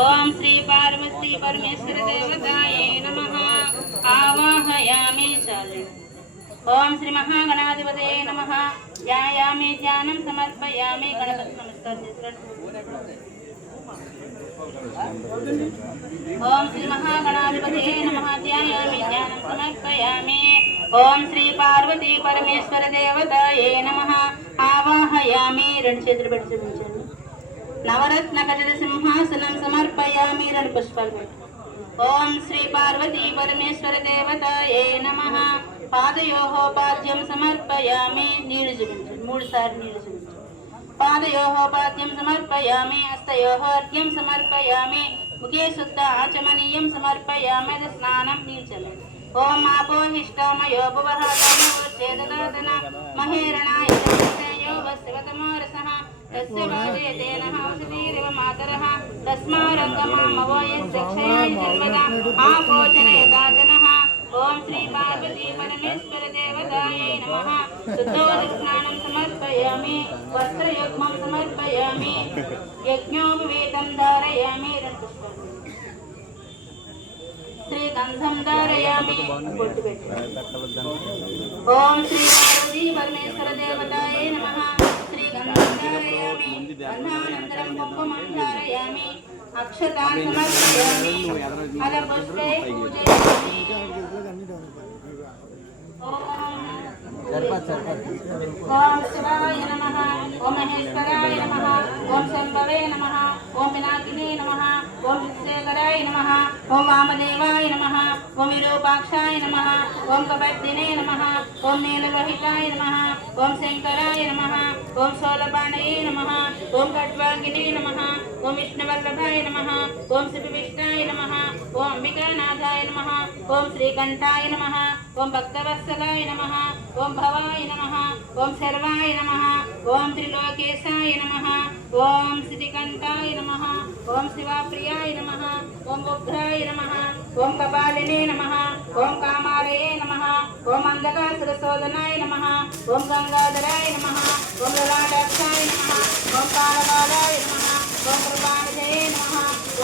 ओम श्री पार्वती परमेश्वर देवताये नमः आवाहयामि चालु ओम श्री महागणाधिपतये नमः ध्यायामि ध्यानं समर्पयामि गणपति नमस्कार ओम श्री महागणाधिपतये नमः ध्यायामि ध्यानं समर्पयामि ओम श्री पार्वती परमेश्वर देवताये नमः आवाहयामि రెండు చేతులు పెట్టి ఉంచండి नवरत्न कजल सिंहासनं समर्पयामि पुष्पाలు ओम श्री पार्वती परमेश्वर देवताये नमः पादयोः पाद्यं समर्पयामि నీళ్లు చూపించండి మూడు సార్లు నీళ్లు చూపించండి पादयोः पाद्यं समर्पयामि हस्तयोः अर्घ्यं समर्पयामि मुखे शुद्ध आचमनीयं समर्पयामि स्नानं नीचमे ओम आपोहिष्टामयो भुवः तमोर्चेददातन महेरणाय यो वस्वतमोरसः तस्य वादयते नः औषधीरिव मातरः तस्मारङ्गमामवो यस्यक्षयाय जन्मदा आपोचनेदाचनः ओम श्री पार्वती परमेश्वर देवतायै नमः शुद्धोदकस्नानं समर्पयामि वस्त्रयुग्मं समर्पयामि यज्ञोपवीतं धारयामि श्रीगंधं धारयामि ओम श्री पार्वती परमेश्वर देवतायै नमः श्रीगंधं धारयामि अनन्तरं कुङ्कुमं धारयामि अक्षतान् समर्पयामि फलपुष्पे पूजयामि ओम शिवाय नमः ओम महेश्वराय नमः ओम शंभवे नमः ओम पिनाकिने नमः ओम विश्वेश्वराय नमः ओम वामदेवाय नमः ओम विरूपाक्षाय नमः ओम कपद्दिने नमः ओम नीललोहिताय नमः ओम शंकराय नमः ओम शूलपाणये नमः ओम खट्वांगिने नमः ओम विष्णुवल्लभाय नमः ओम श्रीविष्णाय नमः ओम अंबिकानाथाय नमः ओम श्रीकंठाय नमः ओम भक्तवत्सलाय नमः ओम भवाय नमः ओम सर्वाय नमः ओम त्रिलोकेशाय नमः ओम श्रीकंठाय नमः ओम शिवाप्रियाय नमः ओम उग्राय नमः ओम कपालिने नमः ओम कामालये नमः ओम अंधकासुरशोधनाय नमः ओम गंगाधराय नमः ओम ललाटाक्षाय नमः ओम कालकालाय नमः ओम कृपाणिधये नमः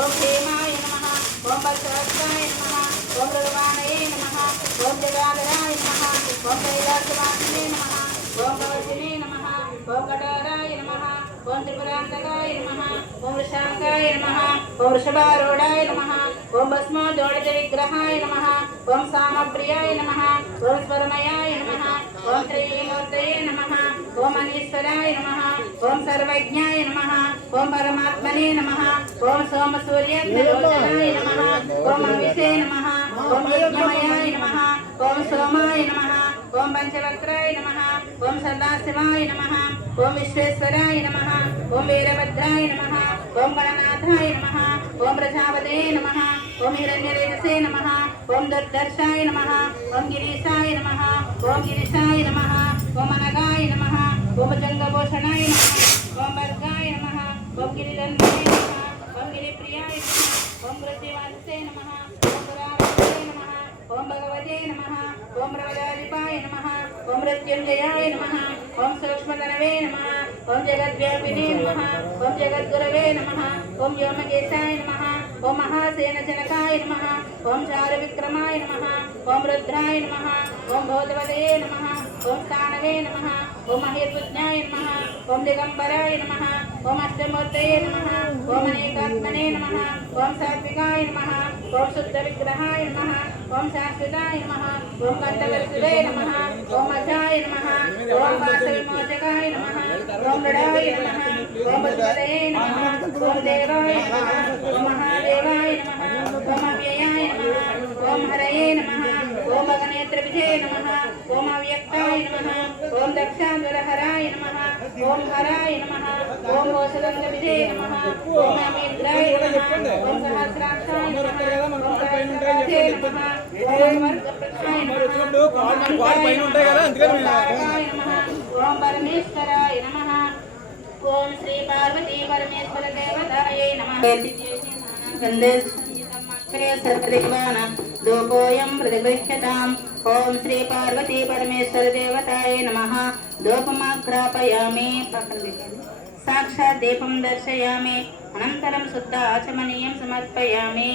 ओम हेमाय नमः ओम भक्तवत्साय नमः ओम रुद्रवाणये नमः ओम जगाधराय नमः ओम कैलासवासिने नमः ओम कवचिने नमः ओम कठोराय नमः ओम त्रिपुरान्तकाय नमः ओम वृषांकाय नमः ओम वृषभारूढाय नमः ओम भस्मोदोडित विग्रहाय नमः ओम सामप्रियाय नमः ओम स्वरमयाय नमः ओम त्रयीमूर्तये नमः ओम अनीश्वराय नमः ओम सर्वज्ञाय नमः ओम परमात्मने नमः ओम सोमसूर्यग्निलोचनाय नमः ओम अविसे नमः ओम यज्ञमयाय नमः ओम सोमाय नमः ओम पंचवक्त्राय नमः ओम सदाशिवाय नमः ओम विश्वेश्वराय नमः ओम वीरभद्राय नमः ओम गणनाथाय नमः ओम प्रजापते नमः ओम हिरण्यरेतसे नमः ओम दुर्दर्शाय नमः ओम गिरीशाय नमः ओम गिरीशाय नमः ओम अनगाय नमः ओम जंगभूषणाय नमः ओम वर्गाय नमः ओम गिरिधन्वने नमः ओम गिरिप्रियाय नमः ओम वृद्धिवाससे नमः ओम पुरावते नमः ओम भगवते नमः ओम रवदाधिपाय नमः ओम मृत्युंजयाय नमः ओम सूक्ष्मतनवे नमः ओम जगद्व्यापिने नमः ओम जगद्गुरवे नमः ओम व्योमकेशाय नमः ओम महासेनजनकाय नमः ओम चारुविक्रमाय नमः ओम रुद्राय नमः ओम भूतवते नमः ओम स्थानवे नमः ओम महेश्वज्ञाय नमः ओम दिगंबराय नमः ओम अष्टमूर्तये नमः ओम अनेकात्मने नमः ओम सात्विकाय नमः ओम शुद्धविग्रहाय नमः ओम शाश्वताय नमः ओम कंठकर्षुवे नमः ओम अजाय नमः ओम वासविमोचकाय नमः ओम लडाय नमः ओम बलवते नमः ओम देवाय नमः ओम महादेवाय नमः ओम अव्ययाय नमः ओम हरये नमः ओम अगनेत्रविजये नमः ओम अव्यक्ताय नमः ओम दक्षांधरहराय नमः ओम हराय नमः ओम औषधंगविजये नमः ओम अमीन्द्राय नमः ओम सहस्राक्षाय नमः ओम सहस्राक्षाय नमः ओम वर्गप्रक्षाय नमः ओम परमेश्वराय नमः ओम श्री पार्वती परमेश्वर देवतायै नमः दोपोयं प्रतिगृह्यताम् ओम श्री पार्वती परमेश्वर देवतायै नमः दोपमाग्रापयामि साक्षात् दीपं दर्शयामि अनन्तरं शुद्ध आचमनीयं समर्पयामि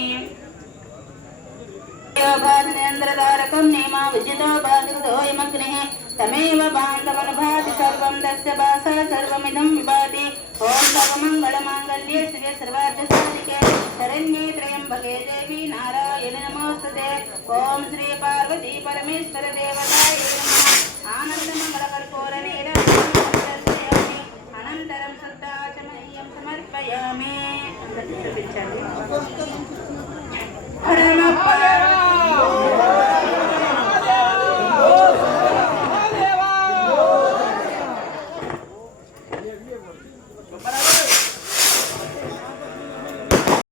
भाद्रेन्द्रतारकं नेमा विजितो भाद्रदोऽयमग्निः तमेव बान्धवनुभाति सर्वं तस्य भासा सर्वमिदं विभाति ॐ सर्वमङ्गलमाङ्गल्ये शिवे सर्वार्थ